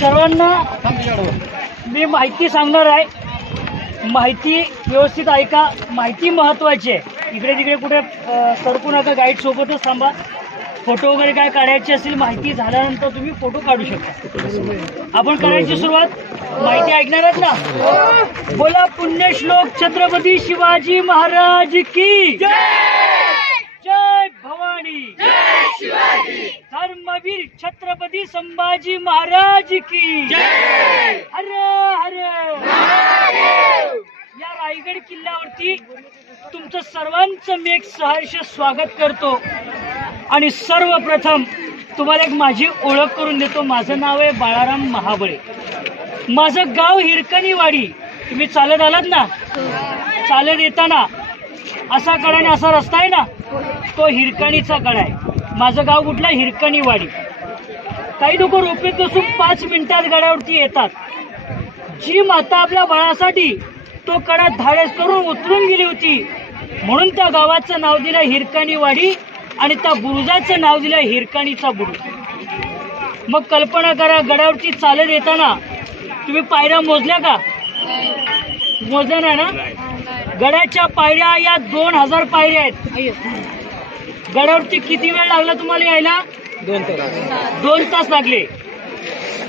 सर्वांना मी माहिती सांगणार आहे. माहिती व्यवस्थित ऐका. माहिती महत्त्वाची आहे. इकडे तिकडे कुठे सरकू नका. गाईड सोबतच थांबा. फोटो वगैरे काय काढायचे असेल माहिती झाल्यानंतर तुम्ही फोटो काढू शकता. आपण करायची सुरुवात. माहिती ऐकणार आहेत ना? बोला पुण्यश्लोक छत्रपती शिवाजी महाराज की जय भवानी, जय शिवाजी. धर्मवीर छत्रपती संभाजी महाराज की जय. हर हर महादेव. या रायगड किल्ल्यावरती तुमचं सर्वांचं मी एक सहर्ष स्वागत करतो. आणि सर्वप्रथम तुम्हाला एक माझी ओळख करून देतो. माझं नाव आहे बाळाराम महाबळे. माझं गाव हिरकणीवाडी. तुम्ही चालत आलात ना? चालत येताना असा कडाने असा रस्ता आहे ना, तो हिरकणीचा कडा आहे. माझं गाव कुठलं? हिरकणीवाडी. काही लोक रोपेत बसून 5 मिनिटात गडावरती येतात. जी माता आपल्या बाळासाठी तो कडा धाडस करून उतरून गेली होती, म्हणून त्या गावाचं नाव दिलं हिरकणीवाडी आणि त्या बुरुजाचं नाव दिलं हिरकणीचा बुरुज. मग कल्पना करा, गडावरती चालत येताना तुम्ही पायऱ्या मोजल्या का? मोजल्या नाही ना? गडाच्या पायऱ्या या 2000 पायऱ्या आहेत. गडावरती किती वेळ लागला तुम्हाला यायला? 2 तास लागले.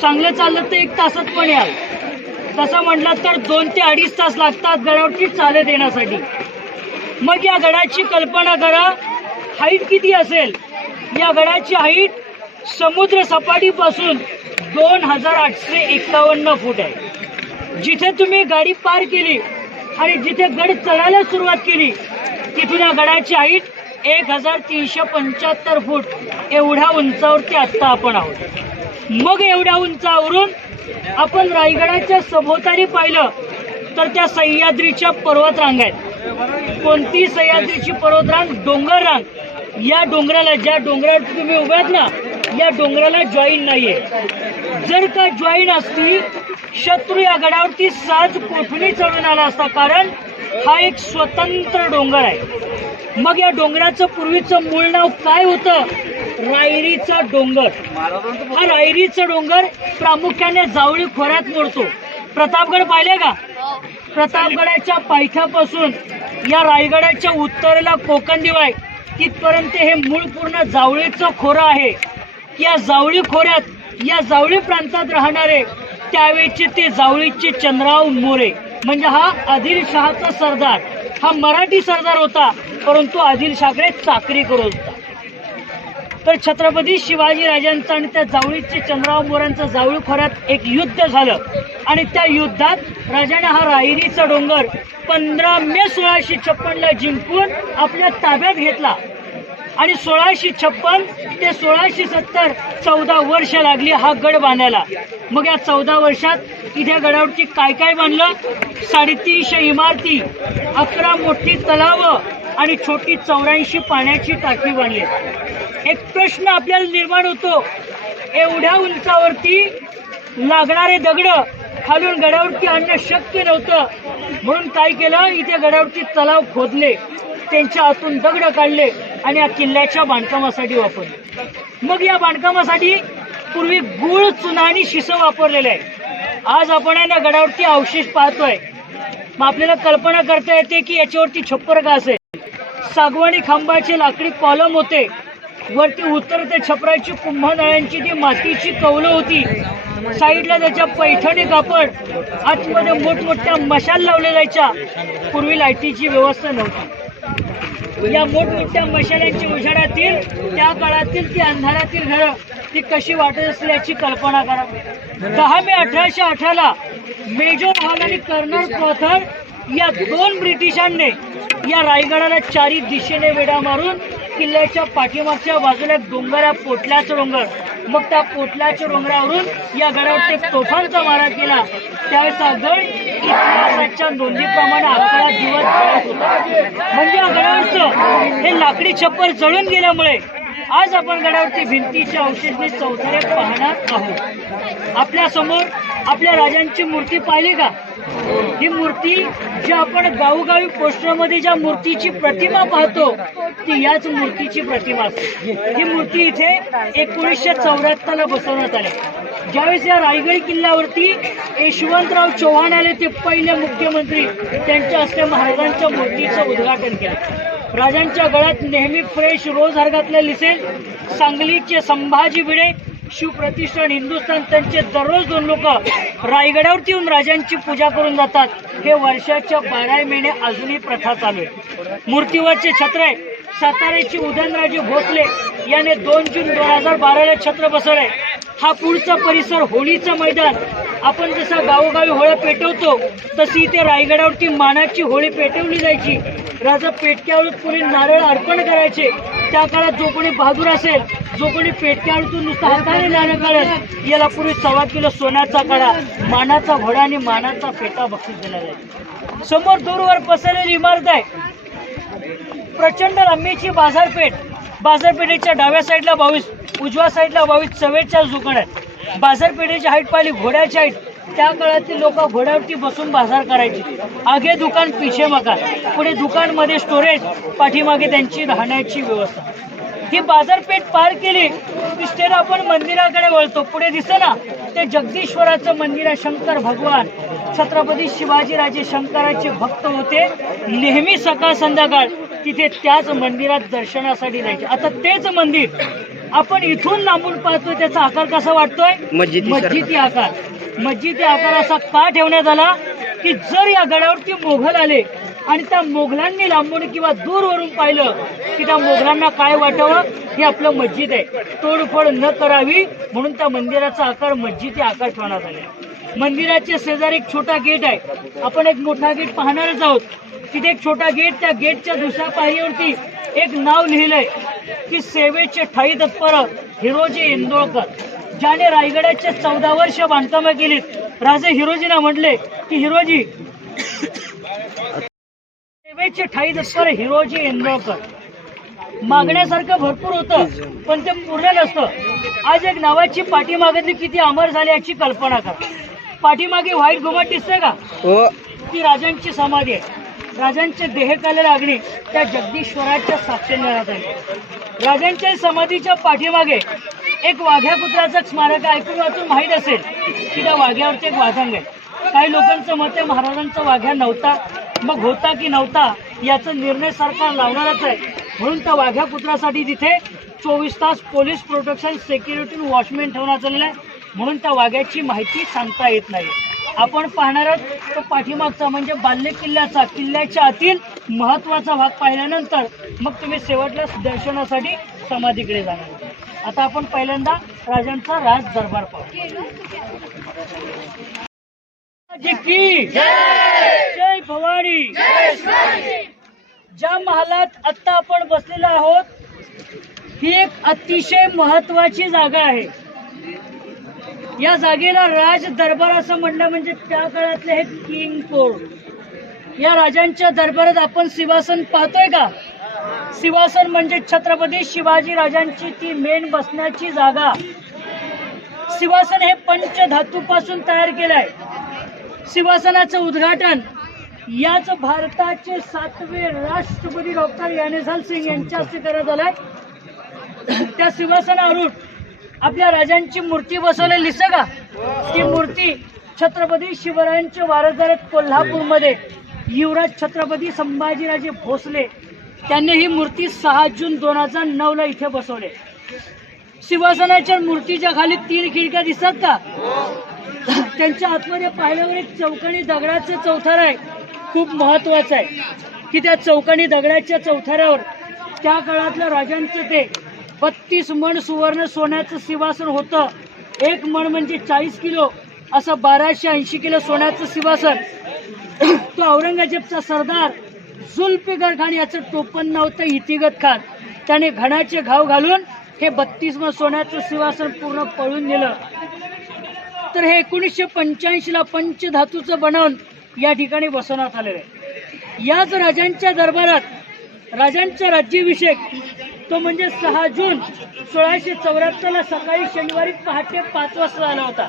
चांगलं चाललं तर 1 तासात पण याल. तसं म्हटलं तर 2 ते 2.5 तास लागतात गडावरती चालत येण्यासाठी. मग या गडाची कल्पना करा, हाईट किती असेल? या गडाची हाईट समुद्र सपाटीपासून 2851 फूट आहे. जिथे तुम्ही गाडी पार केली आणि जिथे गड चढायला सुरुवात केली तिथून या गडाची हाईट 1375 फूट. एवढ्या उंचावरती आत्ता आपण आहोत. मग एवढ्या उंचावरून आपण रायगडाच्या सभोवताली पाहिलं तर त्या सह्याद्रीच्या पर्वतरांग आहेत. कोणती सह्याद्रीची पर्वतरांग? डोंगर रांग. या डोंगराला, ज्या डोंगरावर तुम्ही उभे आहात ना, या डोंगराला जॉईन नाहीये. जर का जॉईन असती, शत्रू या गडावरती सहज कोठूनही चढून आला असता, कारण हा एक स्वतंत्र डोंगर आहे. मग या डोंगराचं पूर्वीचं मूळ नाव काय होतं? रायरीचा डोंगर. हा रायरीचा डोंगर प्रामुख्याने जावळी खोऱ्यात मोडतो. प्रतापगड पाहिले का? प्रतापगडाच्या पायथ्यापासून या रायगडाच्या उत्तरेला कोकण दिवाय तिथपर्यंत हे मूळ पूर्ण जावळीचं खोरं आहे. या जावळी खोऱ्यात, या जावळी प्रांतात राहणारे त्यावेळेचे ते जावळीचे चंद्रराव मोरे, म्हणजे हा आदिलशहाचा सरदार. हा मराठी सरदार होता, परंतु आदिलशाहकडे चाकरी करत होता. तर छत्रपती शिवाजी राजांचं आणि त्या जावळीचे चंद्रराव मोऱ्यांचं जावळी खोऱ्यात एक युद्ध झालं आणि त्या युद्धात राजाने हा रायरीचा डोंगर 15 मे 1656 जिंकून आपल्या ताब्यात घेतला. आणि 1656 ते 1670 14 वर्ष लागली हा गड बांधायला. मग या 14 वर्षात इथे गडावरती काय काय बांधलं? 350 इमारती, 11 मोठी तलाव आणि छोटी 84 पाण्याची टाकी बांधली. एक प्रश्न आपल्याला निर्माण होतो, एवढ्या उंचावरती लागणारे दगड खालून गडावरती आणणं शक्य नव्हतं, म्हणून काय केलं, इथे गडावरती तलाव खोदले, त्यांच्या आतून दगड काढले आणि या किल्ल्याच्या बांधकामासाठी वापरले. मग या बांधकामासाठी पूर्वी गुळ, चुना आणि शिसं वापरलेलं आहे. आज आपण या गडावरती अवशेष पाहतोय. मग आपल्याला कल्पना करता येते की याच्यावरती छप्पर का असेल. सागवानी खांबाचे लाकडी कॉलम होते, वरती उतरते छपराची कुंभनळ्यांची ती मातीची कौलं होती, साईडला त्याच्या पैठणी कापड, आतमध्ये मोठमोठ्या मशाल लावल्या जायच्या. पूर्वी लाईटीची व्यवस्था नव्हती. या मोठमोठ्या मशालांच्या उजेडातील त्या काळातील ती अंधारातील घरं ती कशी वाटत असल्याची कल्पना करा. 10 मे 1818 मेजर हॉल आणि कर्नल प्रॉथर या 2 ब्रिटिशांनी या रायगडाला चारी दिशेने वेढा मारून किल्ल्याच्या पाठीमागच्या बाजूला डोंगर, पोटल्याचं डोंगर, मग त्या पोटल्याच्या डोंगरावरून या गडावर एक तोफांचा मारा केला. त्यावेळेस हा गड इतिहासाच्या नोंदीप्रमाणे 11 दिवस जळत होता. म्हणजे या गडावरचं हे लाकडी छप्पर जळून गेल्यामुळे आज आपण गडावरती भिंतीच्या अवशेष चौथरे पाहणार आहोत. आपल्या समोर आपल्या राजांची मूर्ती पाहिली का? ही मूर्ती जी आपण गावोगावी पोस्टरमध्ये ज्या मूर्तीची प्रतिमा पाहतो ती याच मूर्तीची प्रतिमा असते. ही मूर्ती इथे 1974 ला बसवण्यात आली. ज्यावेळेस या रायगड किल्ल्यावरती यशवंतराव चव्हाण आले, ते पहिले मुख्यमंत्री, त्यांच्या हस्ते महाराजांच्या मूर्तीचं उद्घाटन केलं. राजांच्या गळ्यात नेहमी फ्रेश रोज हरगातले दिसेल. सांगलीचे संभाजी भिडे, शिवप्रतिष्ठान, हिंदुस्थान, त्यांचे दररोज 2 लोक रायगडावरती येऊन राजांची पूजा करून जातात. हे वर्षाच्या 12 महिने अजूनही प्रथा चालू आहे. मूर्तीवरचे छत्र आहे साताऱ्याचे उदयनराजे भोसले याने 2 जून 2012 ला छत्र बसवलंय. हा पुढचा परिसर होळीचं मैदान. आपण जसं गावोगावी होळ्या पेटवतो तशी इथे रायगडावरती मानाची होळी पेटवली जायची. राजा पेटक्यावर कोणी नारळ अर्पण करायचे. त्या काळात जो कोणी बहादूर असेल, जो कोणी पेटक्यावरतून नुसतं हाताने नाणं काढत, याला पूर्वी 1.25 किलो सोन्याचा कडा, मानाचा घोडा आणि मानाचा फेटा बक्षीस दिला जायचा. समोर दूरवर पसरलेली इमारत आहे. प्रचंड लांबीची बाजारपेठ. बाजारपेठेच्या डाव्या साईडला 22, उजव्या साईडला 22, 44 दुकान आहेत. बाजारपेठेची हाईट पाहिली, घोड्याची हाईट. त्या काळातील लोक घोड्यावरती बसून बाजार करायचे. आगे दुकान, पिछे मकान. पुढे दुकानमध्ये स्टोरेज, पाठीमागे त्यांची राहण्याची व्यवस्था. ही बाजारपेठ पार केली की स्टेट आपण मंदिराकडे वळतो. पुढे दिसतं ना ते जगदीश्वराचं मंदिर आहे. शंकर भगवान, छत्रपती शिवाजीराजे शंकराचे भक्त होते. नेहमी सकाळ संध्याकाळ तिथे त्याच मंदिरात दर्शनासाठी जायचे. आता तेच मंदिर आपण इथून लांबून पाहतोय, त्याचा आकार कसा वाटतोय? मस्जिदी आकार. मस्जिदी आकार असा का ठेवण्यात आला की जर या गडावरती मोघल आले आणि त्या मोघलांनी लांबून किंवा दूरवरून पाहिलं की त्या मोघलांना काय वाटावं, हे आपलं मस्जिद आहे, तोडफोड न करावी म्हणून त्या मंदिराचा आकार मस्जिदी आकार ठेवण्यात आले. मंदिराच्या शेजारी एक छोटा गेट आहे. आपण एक मोठा गेट पाहणारच आहोत. तिथे एक छोटा गेट, त्या गेटच्या दुसऱ्या पायरीवरती एक नाव लिहिलंय की सेवेचे ठाई तत्पर हिरोजी इंदोळकर, ज्याने रायगडाचे 14 वर्ष बांधकामं केलीत. राजे हिरोजींना म्हटले की हिरोजी, सेवेचे ठाई तत्पर हिरोजी इंदोळकर. मागण्यासारखं भरपूर होतं पण ते पूर्ण नसतं. आज एक नावाची पाठीमागतली किती अमर झाली याची कल्पना करा. पाठीमागे व्हाईट घुमट दिसतंय का? ती राजांची समाधी आहे. राजांचे देहकालेला अग्नी त्या जगदीश्वराच्या साक्षीने राहत आहे. राजांच्या समाधीच्या पाठीमागे एक वाघ्या पुत्राचं स्मारक ऐकून वाचून माहीत असेल की त्या वाघ्यावरती एक वाघांग आहे. काही लोकांचं मत आहे महाराजांचा वाघ्या नव्हता, मग होता की नव्हता याचा निर्णय सरकार लावणारच आहे. म्हणून त्या वाघ्या पुत्रासाठी तिथे 24 तास पोलीस प्रोटेक्शन, सिक्युरिटी, वॉचमॅन ठेवण्यात आलेलं आहे. म्हणून त्या वाघ्याची माहिती सांगता येत नाही. आपण पाहणार आहोत तो पाठीमागचा म्हणजे बाल्य किल्ल्याचा, किल्ल्याच्या आतील महत्वाचा भाग पाहिल्यानंतर मग तुम्ही शेवटला दर्शनासाठी समाधीकडे जाणार. आता आपण पहिल्यांदा राजांचा राज दरबार पाहू. जय भवानी. ज्या महालात आता आपण बसलेलो आहोत अतिशय महत्वाची जागा आहे. या जागेला राज दरबार असं म्हणणं म्हणजे त्या काळातले हे किंग कोर्ट. या राजांच्या दरबारात आपण सिंहासन पाहतोय का? सिंहासन म्हणजे छत्रपती शिवाजी राजांची ती मेन बसण्याची जागा. सिंहासन हे पंचधातूपासून तयार केलंय. सिंहासनाचं उद्घाटन याच भारताचे 7वे राष्ट्रपती डॉक्टर यानेसाल सिंग यांच्या हस्ते करण्यात आलाय. त्या सिंहासनावरून आपल्या राजांची मूर्ती बसवलेली दिसते का? ती मूर्ती छत्रपती शिवरायांचे वारसदार आहेत कोल्हापूरमध्ये युवराज छत्रपती संभाजीराजे भोसले त्यांनी ही मूर्ती 6 जून 2009 ला इथे बसवले. सिंहासनाच्या मूर्तीच्या खाली 3 खिडक्या दिसतात का? त्यांच्या आतमध्ये पाहिल्यावर एक चौकोनी दगडाचं चौथार आहे. खूप महत्वाचं आहे की त्या चौकोनी दगडाच्या चौथाऱ्यावर त्या काळातल्या राजांचं ते 32 मण सुवर्ण सोन्याचं सिंहासन होतं. 1 मण म्हणजे 40 किलो, असं 1280 किलो सोन्याचं सिंहासन. तो औरंगजेबचा सरदार जुल्फिकार खान याचं टोपण नाव होतं इतिगत खान. त्याने घणाचे घाव घालून हे 32 मण सोन्याचं सिंहासन पूर्ण पळून नेलं. तर हे 1985 ला पंचधातूचं बनवून या ठिकाणी बसवण्यात आलेलं आहे. याच राजांच्या दरबारात राजांचा राज्याभिषेक तो म्हणजे 6 जून 1674 ला सकाळी शनिवारी पहाटे 5 वाजता झाला होता.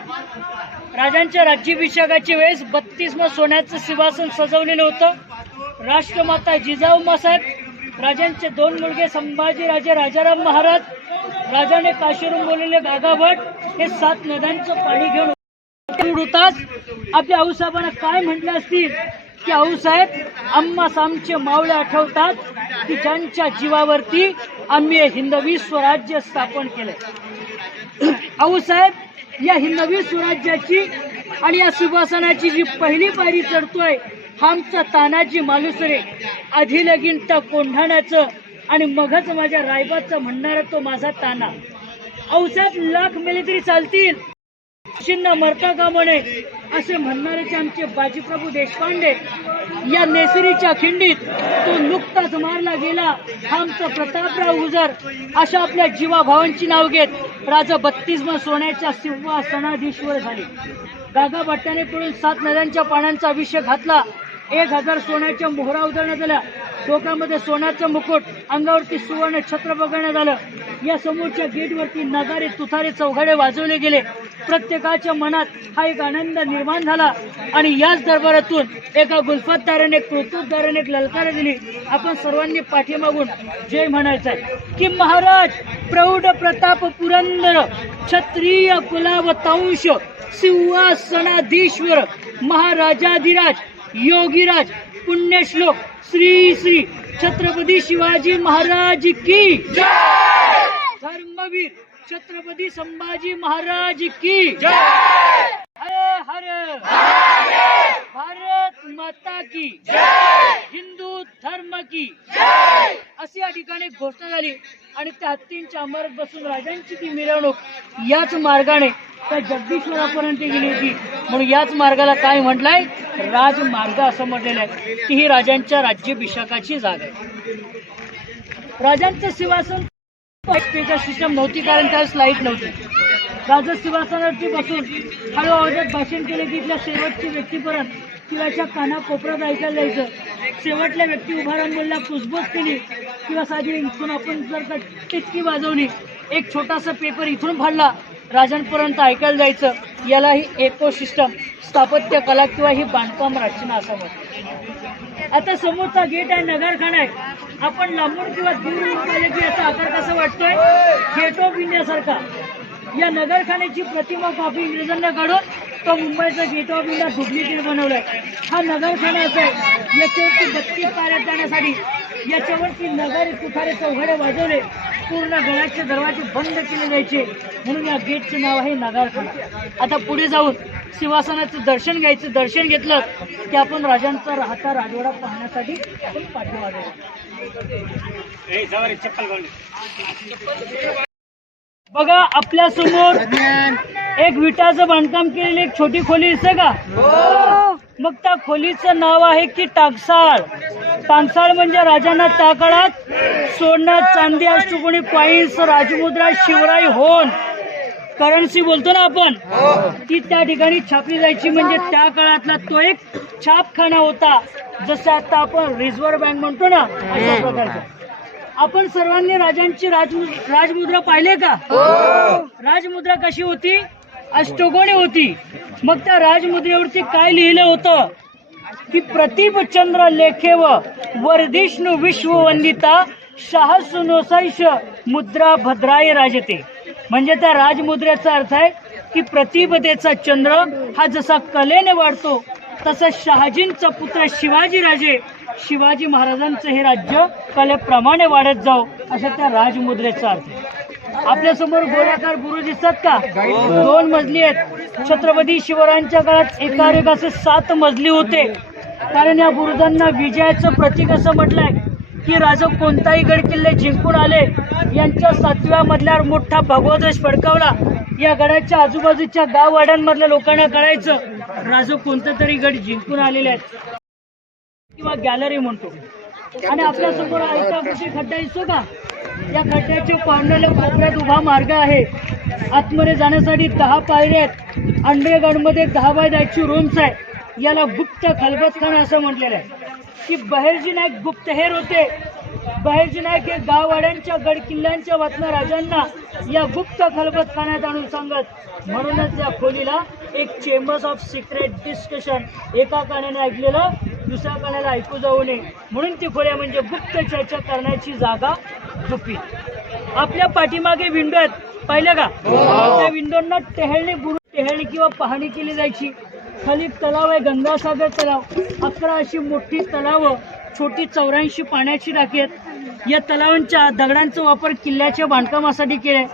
राजांच्या राज्याभिषेकाच्या वेळेस 32 मण सोन्याचं सिंहासन सजवलेलं होतं. राष्ट्रमाता जिजाऊमासाहेब, राजांचे 2 मुलगे संभाजीराजे राजाराम महाराज, राजाने काशीरून बोललेले गागाभट हे 7 नद्यांचं पाणी घेऊन उडताच आपल्या आऊसाहेबांना काय म्हटले असतील की आऊसाहेब आम्हा आमचे मावळे आठवतात की ज्यांच्या जीवावरती आम्ही हिंदवी स्वराज्य स्थापन केले. आऊसाहेब या हिंदवी स्वराज्याची आणि या सिंहासनाची जी पहिली पायरी चढतोय हा आमचा तानाजी मालुसरे, आधी लगीन तर कोंढाण्याचं आणि मगच माझ्या रायबाचं म्हणणारा तो माझा ताना. आऊसाहेब लाख मेले तरी चालतील, शिंना मरता का म्हणे असे म्हणणारेचे आमचे बाजीप्रभू देशपांडे. या नेसरीच्या खिंडीत तो नुकताच मारला गेला हा आमचा प्रतापराव गुजर. अशा आपल्या जीवाभावांची नाव घेत राजा 32 मण सोन्याच्या सिंहासनाधीश्वर झाले. गागा भट्टाने पळून 7 नद्यांच्या पाण्याचा अभिषेक घातला. 1000 सोन्याच्या मोहरा उधळण्यात आल्या. डोक्यामध्ये सोन्याचं मुकुट, अंगावरती सुवर्ण छत्र बघण्यात आलं. या समोरच्या गेटवरती नगारे तुतारे चौघडे वाजवले गेले. प्रत्येकाच्या मनात हा एक आनंद निर्माण झाला आणि याच दरबारातून एका गुलफतदाराने कौतुकदाराने एक ललकार दिली. आपण सर्वांनी पाठीमागून जय म्हणायचं आहे की महाराज प्रौढ प्रताप पुरंदर क्षत्रिय कुलावतांश सिंहासनाधीश्वर महाराजाधिराज योगीराज पुण्यश्लोक श्री श्री छत्रपती शिवाजी महाराज की जय. धर्मवीर छत्रपती संभाजी महाराज की जय. हर हर भारत माता की जय. हिंदू धर्म की जय. अशी या ठिकाणी घोषणा झाली आणि त्या हत्तींच्या अंबारात बसून राजांची ती मिरवणूक याच मार्गाने त्या जगदीश्वरापर्यंत गेली होती. म्हणून याच मार्गाला काय म्हटलंय? राजमार्ग असं म्हटलेलं आहे की ही राजांच्या राज्याभिषेकाची जागा आहे. राजांचं सिंहासन सिस्टम नव्हती कारण त्यावेळेस लाईट नव्हती. राजा सिंहासनावरती बसून हळू आवाजात भाषण केले की इथल्या शेवटची व्यक्तीपर्यंत किंवाच्या कानाकोपऱ्यात ऐकायला जायचं. शेवटल्या व्यक्ती उभा राहून बोलला कुसबुस केली किंवा साधी इथून आपण जर का टिचकी वाजवली, एक छोटासा पेपर इथून फाडला, राजांपर्यंत ऐकायला जायचं. याला ही इकोसिस्टम स्थापत्य कला किंवा ही बांधकाम रचना असं म्हणतात. आता समोरचा गेट आहे, नगरखाना आहे. आपण लांबून किंवा दूर पाहिले की याचा आकार कसा वाटतोय? गेट ऑफ इंडियासारखा. या नगरखान्याची प्रतिमा कॉपी इंग्रजांना काढून तो मुंबईचा गेट ऑफ इंडिया डुप्लिकेट बनवलाय. हा नगरखानाचा आहे. याच्यावरती 32 पायऱ्या जाण्यासाठी याच्यावरती नगर तुखारे चौघडे वाजवले. पूर्ण गडाचे दरवाजे बंद केले जायचे म्हणून या गेटचं नाव आहे नगरखाना. आता पुढे जाऊन सिंहासनाचं दर्शन घ्यायचं. दर्शन घेतलं की आपण राजांचा राहता राजवाडा पाहण्यासाठी आपण पाठीमागे. बघा आपल्या समोर एक विटाचं बांधकाम केलेली एक छोटी खोली दिसते का? मग त्या खोलीचं नाव आहे की टाकसाळ. पानसाळ म्हणजे राजांना त्या काळात सोनं चांदी अष्टकोनी कॉईन्स राजमुद्रा शिवराई होन करन्सी बोलतो ना आपण, ती त्या ठिकाणी छापली जायची. म्हणजे त्या काळातला तो एक छापखाना होता, जसं आता आपण रिझर्व्ह बँक म्हणतो ना अशा प्रकारचा. आपण सर्वांनी राजांची राजमुद्रा पाहिले का? राजमुद्रा कशी होती? अष्टकोनी होती. मग त्या राजमुद्रेवरती काय लिहिलं होतं की प्रतिपचंद्र लेखेव वर्धिष्णू विश्ववंदिता शाहसुनोसैष मुद्रा भद्राय राजते. म्हणजे त्या राजमुद्रेचा अर्थ आहे की प्रतिपदेचा चंद्र हा जसा कलेने वाढतो तसा शहाजींचा पुत्र शिवाजी राजे शिवाजी महाराजांचं हे राज्य कलेप्रमाणे वाढत जाऊ, असा त्या राजमुद्रेचा अर्थ. आपल्या समोर गोलाकार बुरुज दिसतात का? 2 मजली आहेत. छत्रपती शिवरायांच्या काळात एकावर एक असे 7 मजली होते. कारण या बुरुजांना विजयाचं प्रतीक असं म्हटलंय की राजा कोणताही गड किल्ले जिंकून आले यांच्या 7व्या मजल्यावर मोठा भगवध्वज फडकावला. या गडाच्या आजूबाजूच्या गाववाड्यांमधल्या लोकांना कळायचं राजा कोणता तरी गड जिंकून आलेले आहेत, किंवा गॅलरी म्हणतो. आणि आपल्या समोर आयता कुठे खड्डा दिसतो का? या खड्ड्याच्या पावण्याला कोपऱ्यात उभा मार्ग आहे. आतमध्ये जाण्यासाठी 10 पायऱ्या आहेत. अंडरग्राऊंडमध्ये 10 बाय 10ची रूम्स आहे. याला गुप्त खलबतखाना असं म्हटलेलं आहे. की बहिर्जी नाईक गुप्तहेर होते. बहिर्जी नाईक हे गाववाड्यांच्या गड किल्ल्यांच्या बातम्या राजांना या गुप्त खलबतखान्यात आणून सांगत. म्हणूनच या खोलीला एक चेंबर्स ऑफ सिक्रेट डिस्कशन, एका कानाने ऐकलेलं दुसऱ्या कानाला ऐकू जाऊ नये म्हणून ती खोल्या म्हणजे गुप्त चर्चा करण्याची जागा गुपित. आपल्या पाठीमागे विंडो आहेत, पाहिलं का? त्या विंडोंना टेहळणी किंवा पाहणी केली जायची. खाली तलाव आहे, गंगासागर तलाव. 11 अशी मोठी तलावं, छोटी 84 पाण्याची टाकी आहेत. या तलावांच्या दगडांचा वापर किल्ल्याच्या बांधकामासाठी केलाय.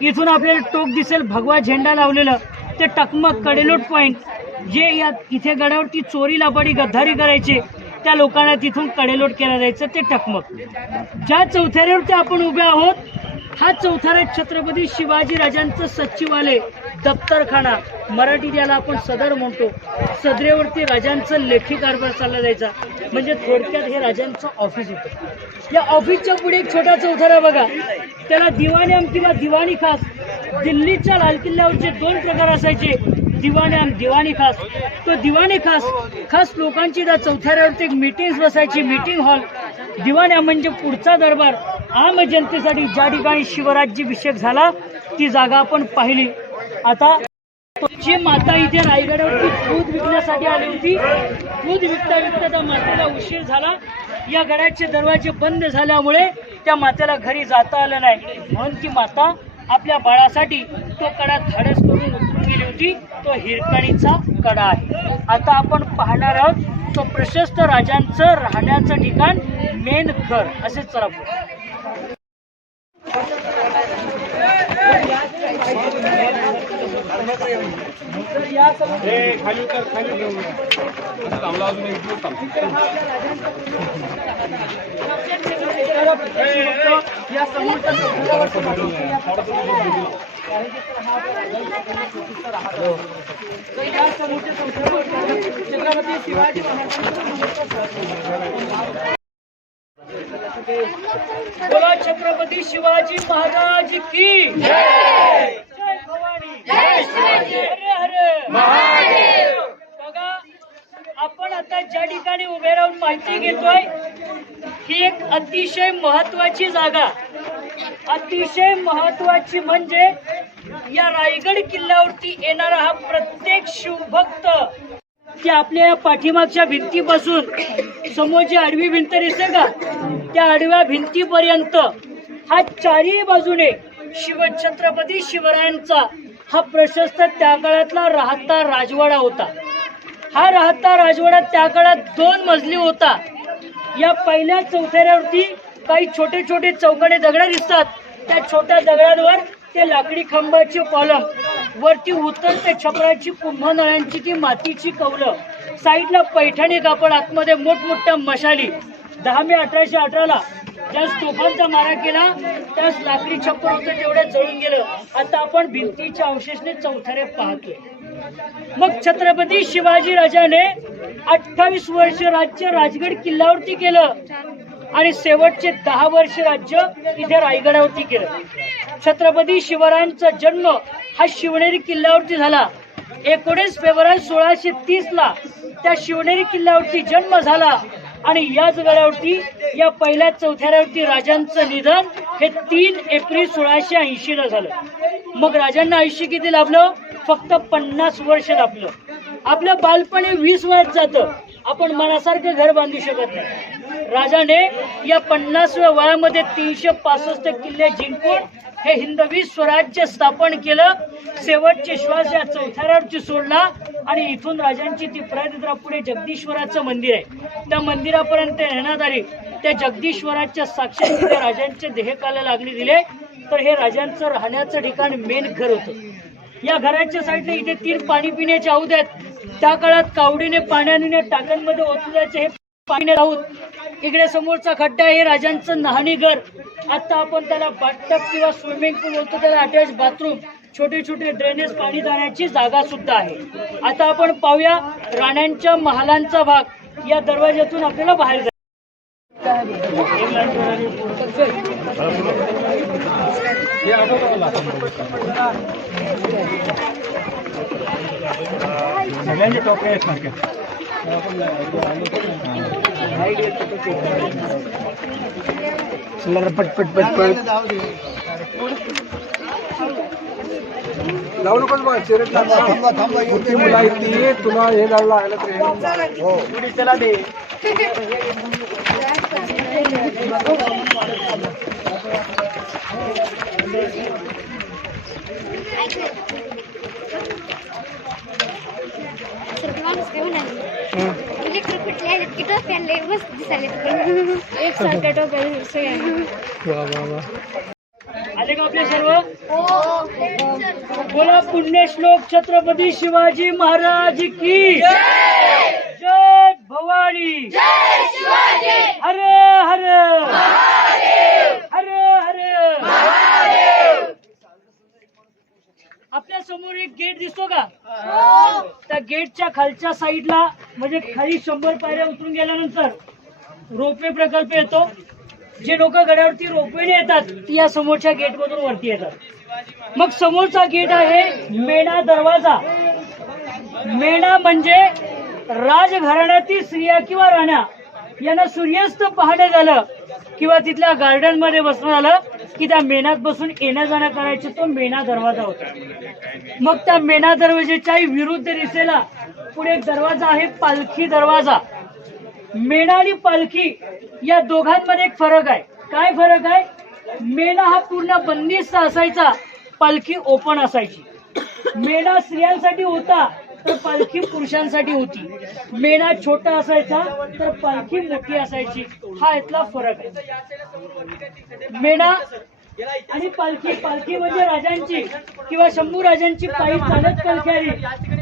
इथून आपल्याला टोक दिसेल भगवा झेंडा लावलेलं, ते टकमक कडेलोट पॉइंट, जे या इथे गडावरती चोरी लबाडी गद्दारी करायचे त्या लोकांना तिथून कडेलोट केला जायचं, ते टकमक. ज्या चौथऱ्यावरती आपण उभे आहोत हा चौथरा छत्रपती शिवाजी राजांचं सचिवालय, दप्तरखाना, मराठीत याला आपण सदर म्हणतो. सदरेवरती राजांचं लेखी कारभार चालला जायचा. म्हणजे थोडक्यात हे राजांचं ऑफिस होतं. या ऑफिसच्या पुढे एक छोटा चौथरा बघा, त्याला दिवाणी किंवा दिवाणी खास. दिल्लीच्या लाल किल्ल्यावरचे 2 प्रकार असायचे, दिवाणी दिवाणी खास. तो दिवाणी खास लोकांची त्या चौथऱ्यावरती एक मीटिंग बसायची, मीटिंग हॉल. दिवाण्या म्हणजे पुढचा दरबार, आम जनतेसाठी ज्या ठिकाणी शिवराज्याभिषेक झाला ती जागा आपण पाहिली. आता जी माता इथे रायगडावरती दूध विकण्यासाठी आली होती, दूध विकता त्या मातेला उशीर झाला. या गडाचे दरवाजे बंद झाल्यामुळे त्या मातेला घरी जाता आलं नाही. म्हणून ती माता आपल्या बाळासाठी तो कडा धाडस करून उतरून गेली होती. तो हिरकणीचा कडा आहे. आता आपण पाहणार आहोत तो प्रशस्त राजांचं राहण्याचं ठिकाण, मेन घर. असेच चला या समोरच्या छत्रपती शिवाजी बोला, छत्रपती शिवाजी महाराज की जय. जय भवानी, जय शिवाजी, हरे हरे महादेव. बघा, आपण आता ज्या ठिकाणी उभे राहून माहिती घेतोय ही एक अतिशय महत्वाची जागा. अतिशय महत्वाची म्हणजे या रायगड किल्ल्यावरती येणारा हा प्रत्येक शिवभक्त की आपल्या या पाठीमागच्या भिंतीपासून समोर जी आडवी भिंत दिसते का, त्या आडव्या भिंतीपर्यंत हा 4ही बाजूने छत्रपती शिवरायांचा हा प्रशस्त त्या काळातला राहता राजवाडा होता. हा राहता राजवाडा त्या काळात 2 मजली होता. या पहिल्या चौथऱ्यावरती काही छोटे छोटे चौकडे दगड दिसतात. त्या छोट्या दगडांवर ते लाकडी खांबाचे कॉलम, वरती उतरते छपराची कुंभनळ्यांची ती मातीची कौलं, साईडला पैठणी कापड, आतमध्ये मोठमोठ्या मशाली. 10 मे 1818ला ज्यास तोफांचा मारा केला त्यास लाकडी छप्पर होतं तेवढ्या जळून गेलं. आता आपण भिंतीच्या अवशेषने चौथरे पाहतोय. मग छत्रपती शिवाजी राजाने 28 वर्ष राज्य राजगड किल्ल्यावरती केलं आणि शेवटचे 10 वर्ष राज्य इथे रायगडावरती केलं. छत्रपती शिवरायांचा जन्म हा शिवनेरी किल्ल्यावरती झाला. 19 फेब्रुवारी 1630 ला त्या शिवनेरी किल्ल्यावरती जन्म झाला आणि याच गडावरती या पहिल्या चौथऱ्यावरती राजांचं निधन हे 3 एप्रिल 1680 ला झालं. मग राजांना आयुष्य किती लाभलं? फक्त 50 वर्ष लाभलं. आपलं बालपणे 20 वयात जातं. आपण मनासारखं घर बांधू शकत नाही. राजाने या 50व्या वयामध्ये 365 किल्ले जिंकून हे हिंदवी स्वराज्य स्थापन केलं. शेवटचे श्वास या चौथऱ्यावरती सोडला आणि इथून राजांची ती प्रयत्न पुढे जगदीश्वराचं मंदिर आहे. त्या मंदिरापर्यंत नेण्यात आली. त्या जगदीश्वराच्या साक्षात तिथे राजांचे देहकाला लागली दिले. तर हे राजांचं राहण्याचं ठिकाण मेन घर होतं. या घराच्या साईडला इथे 3 पाणी पिण्याचे हौद आहेत. त्या काळात कावडीने पाण्याने टाक्यांमध्ये ओतल्याचे हे पाणी राहून इकडे समोरचा खड्डा हे राजांचं न्हाणी घर. आता आपण त्याला बाथटब किंवा स्विमिंग पूल होतो, त्याला अटॅच बाथरूम, छोटे छोटे ड्रेनेज पाणी जाण्याची जागा सुद्धा आहे. आता आपण पाहूया राण्यांच्या महालांचा भाग. या दरवाज्यातून आपल्याला बाहेर सगळ्यांचे टोपे आहेत मार्केट. पटपट पटपट जाऊ नकोस बघा. शर्यत थांबा थांबा. मुला येते तुला हे जाऊ लागलं तर हो चला दे. आले का आपले सर्व? बोला पुण्यश्लोक छत्रपती शिवाजी महाराज की जय. भवानी हर हर हर हर. आपल्या समोर एक गेट दिसतो का? त्या गेटच्या खालच्या साईडला म्हणजे खाली 100 पायऱ्या उतरून गेल्यानंतर रोपवे प्रकल्प येतो. जे लोक गडावरती रोपवेने येतात ती या समोरच्या गेट मधून वरती येतात. मग समोरचा गेट आहे मेणा दरवाजा. मेणा म्हणजे राजघराण्यातील स्त्रिया किंवा राण्या यांना सूर्यास्त पाहणे झालं किंवा तिथल्या गार्डन मध्ये बसणं झालं की त्या मेणात बसून येण्या जाण्या करायचे. तो मेणा दरवाजा होता. मग त्या मेणा दरवाजेच्या विरुद्ध दिशेला पुढे एक दरवाजा आहे पालखी दरवाजा. मेणा आणि पालखी या दोघांमध्ये एक फरक आहे. काय फरक आहे? मेणा हा पूर्ण बंदिस्त असायचा, पालखी ओपन असायची. मेणा स्त्रियांसाठी होता तर पालखी पुरुषांसाठी होती. मेणा छोटा असायचा तर पालखी मोठी असायची. हा इथला फरक आहे. मेणा आणि पालखी. पालखी म्हणजे राजांची किंवा शंभू राजांची पायी चालत पालखी आली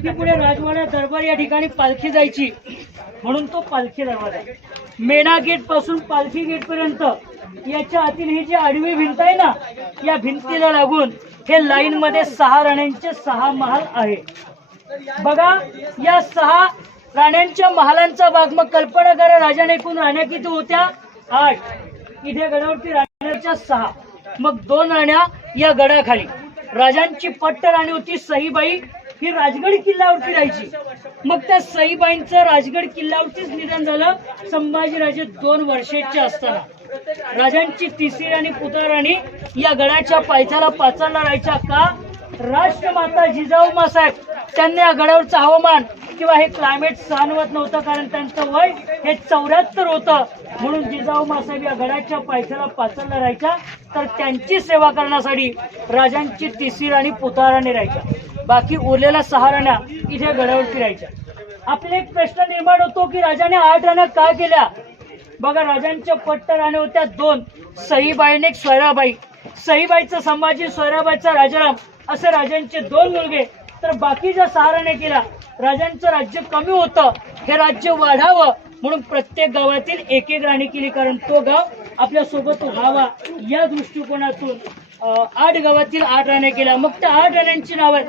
की पुढे राजवाडा दरबार या ठिकाणी पालखी जायची, म्हणून तो पालखी दरवाजा. मेणा गेट पासून पालखी गेट पर्यंत याच्या आतील ही जी आडवी भिंत आहे ना, या भिंतीला लागून हे लाईन मध्ये 6 राण्यांचे 6 महाल आहे. बघा या 6 राण्यांच्या महालांचा भाग. मग कल्पना करा राजाने एकूण राण्या किती होत्या? 8. इथे गडावरती राण्यांच्या 6. मग 2 राण्या या गडाखाली. राजांची पट्ट राणी होती सईबाई. ही राजगड किल्ल्यावरती राहायची. मग त्या सईबाईंचं राजगड किल्ल्यावरतीच निधन झालं संभाजीराजे 2 वर्षाचे असताना. राजांची तिसरी राणी पुतळराणी या गडाच्या पायथ्याला पाचाला राहायच्या. का? राष्ट्रमाता जिजाऊ साहेब त्यांनी या गडावरचं हवामान किंवा हे क्लायमेट सहनवत नव्हतं, कारण त्यांचं वय हे 74 होतं. म्हणून जिजाऊ साहेब या गडाच्या पायथ्याला पाचाला राहायच्या. तर त्यांची सेवा करण्यासाठी राजांची तिसरी राणी पुतळराणी राहायच्या. बाकी उरलेल्या 6 राण्या इथे गडावरती राहायच्या. आपले एक प्रश्न निर्माण होतो की राजाने 8 राण्या का केल्या? बघा राजांच्या पट्ट राण्या होत्या 2. सईबाई आणि सोयराबाई. सईबाईचा संभाजी, सोयराबाईचा राजाराम असे राजांचे 2 मुलगे. तर बाकीच्या 6 राण्या केल्या. राजांचं राज्य कमी होतं, हे राज्य वाढावं म्हणून प्रत्येक गावातील एक राणी केली, कारण तो गाव आपल्या सोबत व्हावा या दृष्टिकोनातून 8 गावातील 8 राण्या केल्या. मग त्या 8 राण्यांची नाव आहेत.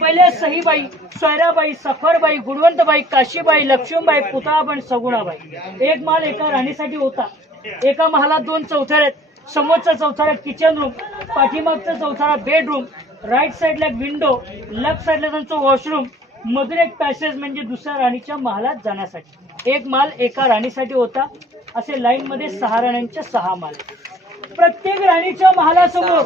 पहिले सहीबाई, सोयराबाई, सफरबाई, गुणवंतबाई, काशीबाई, लक्ष्मीबाई, पुतळाबाई, सगुणाबाई. एक महल एका राणीसाठी होता. एका महालात 2 चौथारे आहेत. समोरचा चौथारा किचन रूम, पाठीमागचा चौथारा बेडरूम, राईट साईडला एक विंडो, लेफ्ट साईडला त्यांचं वॉशरूम, मधून एक पॅसेज म्हणजे दुसऱ्या राणीच्या महालात जाण्यासाठी. एक माल एका राणीसाठी होता. असे लाईन मध्ये 6 राण्यांच्या 6 माल. प्रत्येक राणीच्या महालासमोर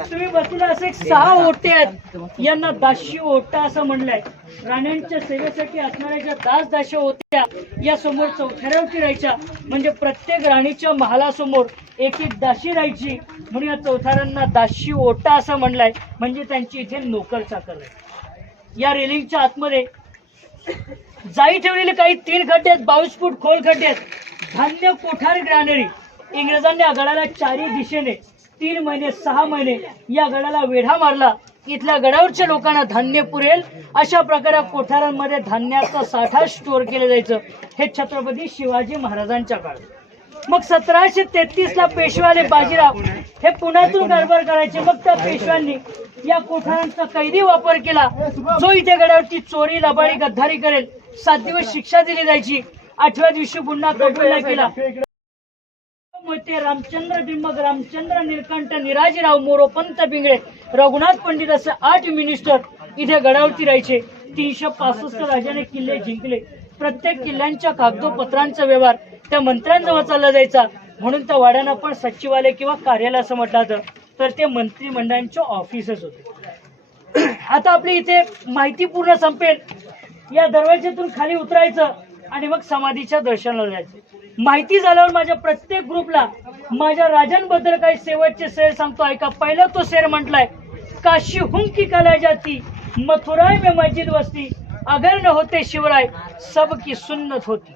तुम्ही बसलेले असे 6 ओटे आहेत. यांना दाशी ओटा असं म्हणलंय. राण्यांच्या सेवेसाठी असणाऱ्या ज्या दास होत्या या समोर चौथऱ्यावरती राहायच्या. म्हणजे प्रत्येक राणीच्या महालासमोर एक एक दाशी राहायची. म्हणून या चौथऱ्यांना दाशी ओटा असं म्हणलंय. म्हणजे त्यांची इथे नोकर चाकर आहे. या रेलिंगच्या आतमध्ये जाई ठेवलेले काही 3 खड्डे आहेत. 22 फूट खोल खड्डे आहेत. धान्य कोठार ग्रॅनरी. इंग्रजांनी या गडाला 4 दिशेने 3 महिने 6 महिने या गडाला वेढा मारला. इथल्या गडावरच्या लोकांना धान्य पुरेल अशा प्रकारे कोठारांमध्ये धान्याचा साठा स्टोअर केलं जायचं. हे छत्रपती शिवाजी महाराजांच्या काळात. मग 1733 ला पेशवाले बाजीराव हे पुण्यातून कारभार करायचे. मग त्या पेशव्यांनी या कोठारांचा कैदी वापर केला. जो इथे गडावरती चोरी, लबाडी, गद्दारी करेल 7 दिवस शिक्षा दिली जायची. 8व्या दिवशी गुन्हा कबूल नाही केला. मोहिते, रामचंद्र डिंबक, रामचंद्र निळकंठ, निराजीराव, मोरोपंत पिंगळे, रघुनाथ पंडित असे 8 मिनिस्टर इथे गडावरती राहायचे. 365 राजाने किल्ले जिंकले. प्रत्येक किल्ल्यांच्या कागदोपत्रांचा व्यवहार त्या मंत्र्यांजवळ चालला जायचा. म्हणून त्या वाड्यांना पण सचिवालय किंवा कार्यालय असं म्हटलं जातं. तर ते मंत्रिमंडळांचे ऑफिसेस होते. आता आपली इथे माहिती पूर्ण संपेल. या दरवाज्यातून खाली उतरायचं आणि मग समाधीच्या दर्शनाला जायचं. माहिती झाल्यावर माझ्या प्रत्येक ग्रुपला माझ्या राजांबद्दल काही शेवटचे शेर सांगतो ऐका. पहिला तो शेर म्हटलाय, काशी हूं की कला जाती, मथुराय में मस्जिद वस्ती, अगर न होते शिवराय सब की सुन्नत होती.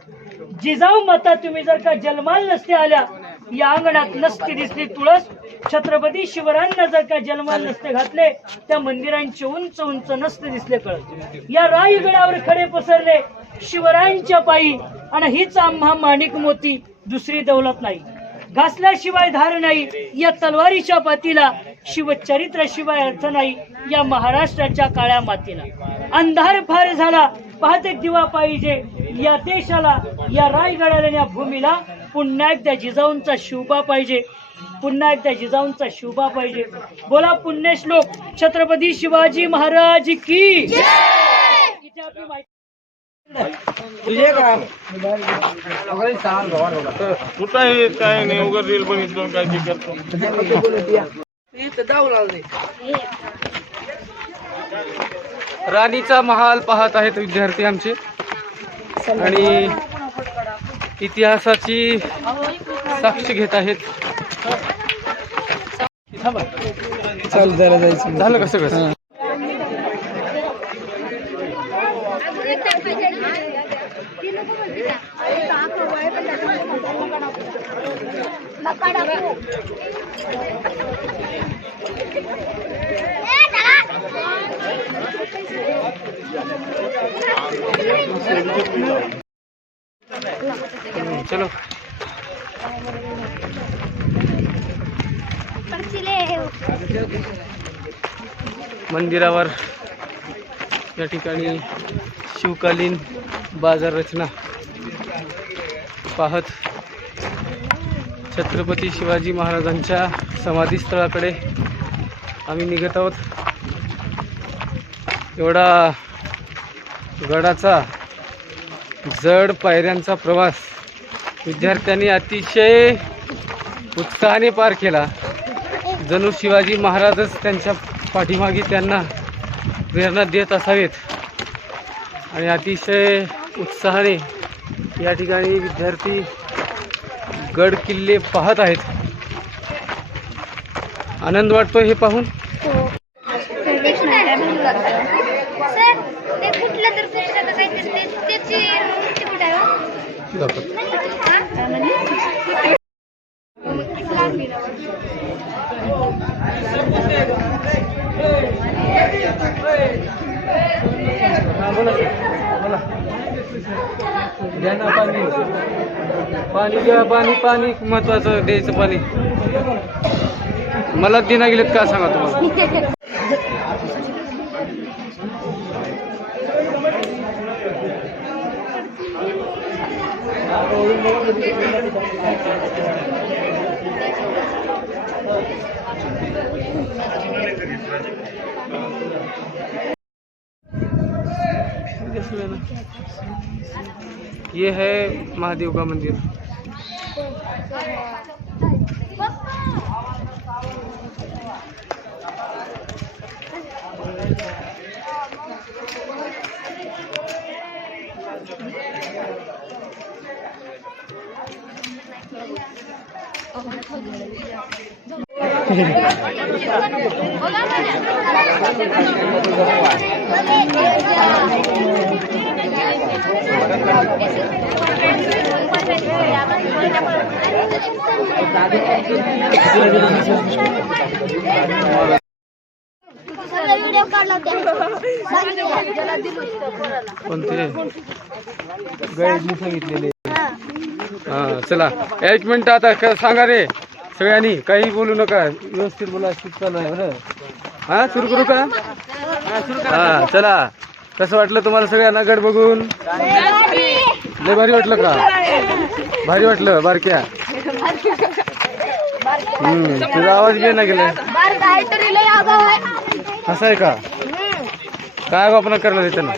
जिजाऊ माता तुम्ही जर का जन्माला नसते आल्या, या अंगणात नसती दिसली तुळस. छत्रपती शिवरायांना जर का जन्माला नसते घातले, त्या मंदिरांचे उंच उंच नसते दिसले कळत. या रायगडावर खडे पसरले शिवरायांच्या पायी. आणि हीच आम्हा माणिक मोती, दुसरी दौलत नाही. घासल्याशिवाय धार नाही या तलवारीच्या पातीला, शिवचरित्राशिवाय अर्थ नाही या महाराष्ट्राच्या काळ्या मातीला. अंधार फार झाला पाहत एक दिवा पाहिजे या देशाला, या रायगडाला या भूमीला. पुन्हा एकदा जिजाऊंचा शिवबा पाहिजे, पुन्हा एकदा जिजाऊंचा शिवबा पाहिजे. बोला पुण्यश्लोक छत्रपती शिवाजी महाराज की. इथे आपली माहिती तुझे काय कुठं आहे काय नाही उगाच रील बघितलं काय ते करतो. राणीचा महाल पाहत आहेत विद्यार्थी आमचे आणि इतिहासाची साक्ष घेत आहेत. चल जरा जायचं. झालं कसं कसं चलो मंदिरावर या ठिकाणी शिवकालीन बाजार रचना पाहत छत्रपती शिवाजी महाराजांच्या समाधीस्थळाकडे आम्ही निघत आहोत. एवढा गडाचा जड पायऱ्यांचा प्रवास विद्यार्थ्यांनी अतिशय उत्साहाने पार केला. जणू शिवाजी महाराजच त्यांच्या पाठीमागे त्यांना प्रेरणा देत असावेत आणि अतिशय उत्साहाने या ठिकाणी विद्यार्थी गड किल्ले पाहत आहेत. आनंद वाटतो हे पाहून. द्या ना पाणी, पाणी घ्या, पाणी पाणी महत्वाचं द्यायचं पाणी. मला दिना गेलेत का सांगा तुम्हाला. ये है महादेव का मंदिर. कोणते गाईडनी सांगितलेले. हा चला एक मिनिट आता सांगा रे सगळ्यांनी, काही बोलू नका, व्यवस्थित बोला. चालू आहे बरं. हा सुरू करू का? हा चला. कसं वाटलं तुम्हाला सगळ्यांना गड बघून? लय भारी वाटलं का? भारी वाटलं बारक्या? तुझा आवाज बी नाही गेला. असं आहे का? काय आपण करणार त्यांना?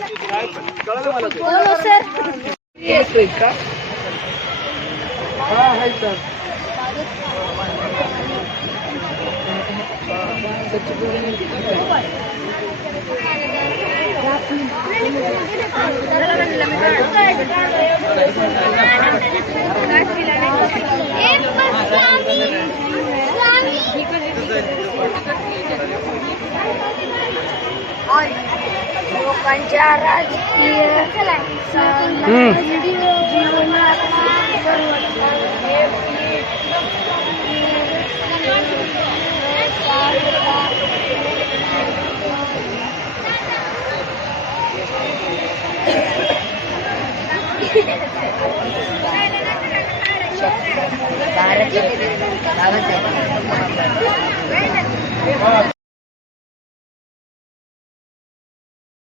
लोकांच्या राजकीय जीवनात भारत